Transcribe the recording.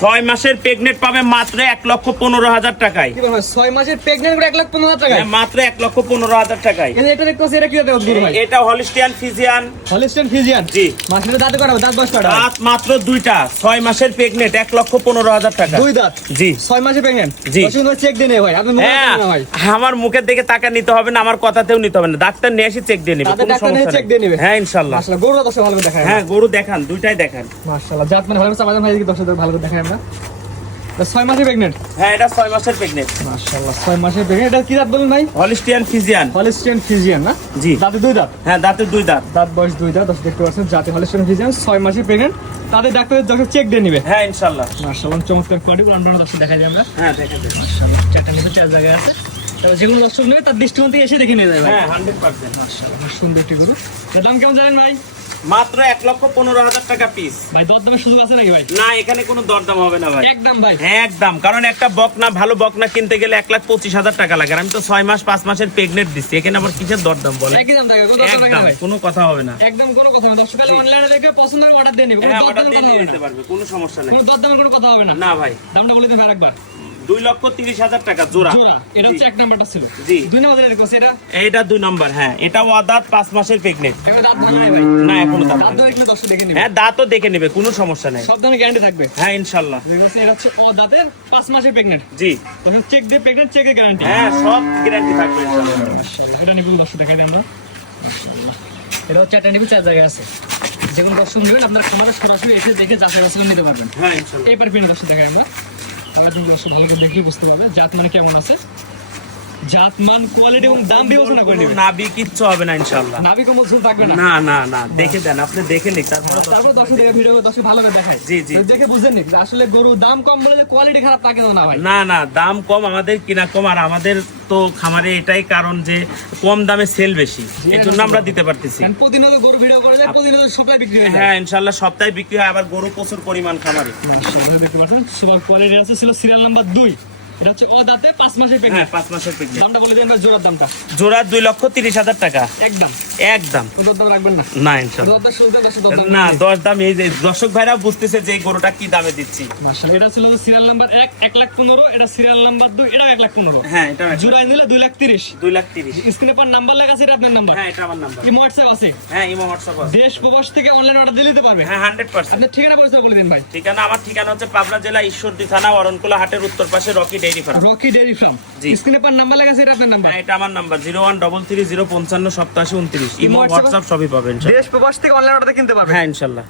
6 মাসের প্রেগনেন্ট পাবে মাত্র 1,15,000 টাকায়। কি বলেন 6 মাসের প্রেগন্যান্ট করে 1,15,000 টাকায়? মাত্র 1,15,000 টাকায়। এটা দেখতেছি এটা কি জাতের গরু ভাই? এটা হলিস্টিয়ান ফিজিয়ান। Holstein Friesian. জি। মাসের দাঁত করা দাঁত বয়স কটা? দাঁত মাত্র 2টা, 6 মাসের প্রেগনেন্ট 1,15,000 টাকা। দুই দাঁত। জি। 6 মাসের প্রেগন্যান্ট। জি। সুন্দর চেক দিয়ে নেই ভাই। আপনি মুখে হ্যাঁ, না ভাই। আমার মুখের দিকে টাকা নিতে হবে না, আমার কথাতেও নিতে হবে না, ডাক্তার নিয়ে এসে চেক দিয়ে নেবে, তাদের কোনো ডাক্তার নিয়ে সমস্যা চেক নেই। দিয়ে নেবে। হ্যাঁ ইনশাআল্লাহ। মাশাআল্লাহ গরু দর্শক ভালো করে দেখায়। হ্যাঁ গরু দেখান, দুইটাই দেখান। মাশাআল্লাহ জাত মানে ভালো চালান ভাই, দর্শক ভালো করে দেখায় আমরা। 6 মাসের প্রেগন্যান্ট। হ্যাঁ এটা 6 মাসের প্রেগনেন্ট। মাশাআল্লাহ 6 মাসের প্রেগন্যান্ট। এটা কি জাত বলেন ভাই? Holstein Friesian. হলিস্টিয়ান ফিজিয়ান না? জি। দাঁতে দুই দাঁত। হ্যাঁ দাঁতের 2 দাঁত। দাঁত বয়স দুই দাঁত। দর্শক দেখতে পাচ্ছেন জাতে হলিস্টিয়ান ফিজিয়ান 6 মাসের প্রেগন্যান্ট। তাদের ডাক্তারের দর্শক চেক দিয়ে নেবে। হ্যাঁ ইনশাআল্লাহ। মাশাআল্লাহ চমৎকার কোয়ালিটি আমরা দর্শক দেখাই দিই আমরা। হ্যাঁ দেখেন। মাশাআল্লাহ চারটা নিচে চার জায়গায় আছে। তো যেগুলো দর্শক নেবে তার দৃষ্টিকোণ থেকে এসে দেখে নিয়ে যায় ভাই। হ্যাঁ 100%। মাশাআল্লাহ সুন্দর একটি গরু। এর দাম কেমন জানেন ভাই? মাত্র 1,15,000 টাকা পিস। ভাই দরদামের সুযোগ আছে নাকি ভাই? না এখানে কোনো দরদাম হবে না ভাই। একদম ভাই। হ্যাঁ একদম, কারণ একটা বকনা ভালো বকনা কিনতে গেলে 1,25,000 টাকা লাগে, আর আমি তো 6 মাস 5 মাসের প্রেগনেন্ট দিচ্ছি, এখানে আবার কিসের দরদাম বলে? একই দাম থাকে, কোনো দরদাম লাগে না একদম ভাই। কোনো কথা হবে না। একদম কোনো কথা না। দর্শক খালি অনলাইনে দেখে পছন্দ করে অর্ডার দিয়ে নিবে। হ্যাঁ কোনো অর্ডার দরদামের দিয়ে কথা নিয়ে হবে নিতে না। পারবে, কোনো সমস্যা নেই। কোনো দরদামের কোনো কথা হবে না। না ভাই। দামটা বলে দেন আরেকবার। 2,30,000 টাকা জোড়া। জোড়া। এটা হচ্ছে এক নাম্বারটা ছিল। জি। দুই নাম্বার যেটা দেখছি এটা এইটা 2 নম্বর। হ্যাঁ এটা ওয়াদাত 5 মাসের প্রেগনেন্ট। এগুলো দাঁত ভাঙা নাই ভাই। না এখনো দাঁত দাঁত ভাঙা। দেখলে দর্শক দেখে নিবে। হ্যাঁ দাঁতও দেখে নেবে, কোনো সমস্যা নেই। সব ধরনের গ্যারান্টি থাকবে। হ্যাঁ ইনশাআল্লাহ। দেখছি এটা হচ্ছে ও দাঁতের 5 মাসের প্রেগন্যান্ট। জি। দর্শক চেক দিয়ে প্রেগন্যান্ট চেকের গ্যারান্টি। হ্যাঁ সব গ্যারান্টি থাকবে ইনশাআল্লাহ। মাশাআল্লাহ এটা নিবো দর্শক দেখাই দিই আমরা। মাশাআল্লাহ এটা হচ্ছে চারটা নিবো চার জায়গায় আছে। যেকোনো দর্শক নেবেন আপনার খামারে সরাসরি এসে দেখে যাচাই বাছাই করে নিতে পারবেন। হ্যাঁ ইনশাআল্লাহ। এইবার ফিরে দর্শক দেখাই আমরা। তাহলে তুমি দর্শক ভালো করে দেখলে বুঝতে পারবে জাত মানে কেমন আছে। জাত মান কোয়ালিটি এবং দাম বিবেচনা করে নেবেন। নাভি কিচ্ছু হবে না ইনশাআল্লাহ। নাভি কোমল ঝুল থাকবে না। না না না দেখে দেন, আপনি দেখে নিন তারপরে তারপর দর্শক দেখে ভিডিও দর্শক ভালো করে দেখায়। জি, জি। তো দেখে বুঝেন নি যে আসলে গরু দাম কম বলে যে কোয়ালিটি খারাপ তাকে না ভাই। না না দাম কম, আমাদের কিনা কম, আর আমাদের তো খামারে এটাই কারণ যে কম দামে সেল বেশি, এর জন্য আমরা দিতে পারতেছি। কারণ প্রতিনিয়ত গরু ভিডিও করে যায়, প্রতিনিয়ত সপ্তাহে বিক্রি হয়ে যায়। হ্যাঁ ইনশাআল্লাহ সপ্তাহে বিক্রি হয়, আবার গরু প্রচুর পরিমাণ খামারে। মাশাআল্লাহ দেখতে পাচ্ছেন সুপার কোয়ালিটি আছে, ছিল সিরিয়াল নাম্বার 2। এটা হচ্ছে ও দাঁতে 5 মাসের হ্যাঁ প্রেগন্যান্ট। 5 মাসের প্রেগনেন্ট। দামটা বলে দেন ভাই জোড়ার দামটা। জোড়া 2,30,000 টাকা একদম একদম। তো দাম রাখবেন না। না ইনশাআল্লাহ দরদাম শুনতে দর্শক দরদাম না, দশ দাম এই যে দর্শক ভাইরা বুঝতেছে যে এই গরুটা কি দামে দিচ্ছি। মাশাআল্লাহ এটা ছিল সিরিয়াল নাম্বার 1 1,15,000, এটা সিরিয়াল নাম্বার 2 এটা 1,15,000। হ্যাঁ এটা জোড়ায় নিলে 2,30,000। 2,30,000। স্ক্রিনে পর নাম্বার লেখা আছে, এটা আপনার নাম্বার। হ্যাঁ এটা আমার নাম্বার। কি হোয়াটসঅ্যাপ আছে? হ্যাঁ ইমো হোয়াটসঅ্যাপ আছে। দেশ প্রবাস থেকে অনলাইন অর্ডার দিয়ে নিতে পারবে। হ্যাঁ 100%। আপনার ঠিকানা পরিচয় বলে দিন ভাই। ঠিকানা, আমার ঠিকানা হচ্ছে পাবনা জেলা ঈশ্বরদী থানা অরণকুলা হাটের উত্তর পাশে Rocky dairy farm. Rocky dairy farm. জি। স্ক্রিনে পর নাম্বার লেখা আছে, এটা আপনার নাম্বার। হ্যাঁ এটা আমার নাম্বার 01330558729। ইমো হোয়াটসঅ্যাপ সবই পাবেন। দেশ প্রবাস থেকে অনলাইন অর্ডার কিনতে পারবে। হ্যাঁ ইনশাআল্লাহ।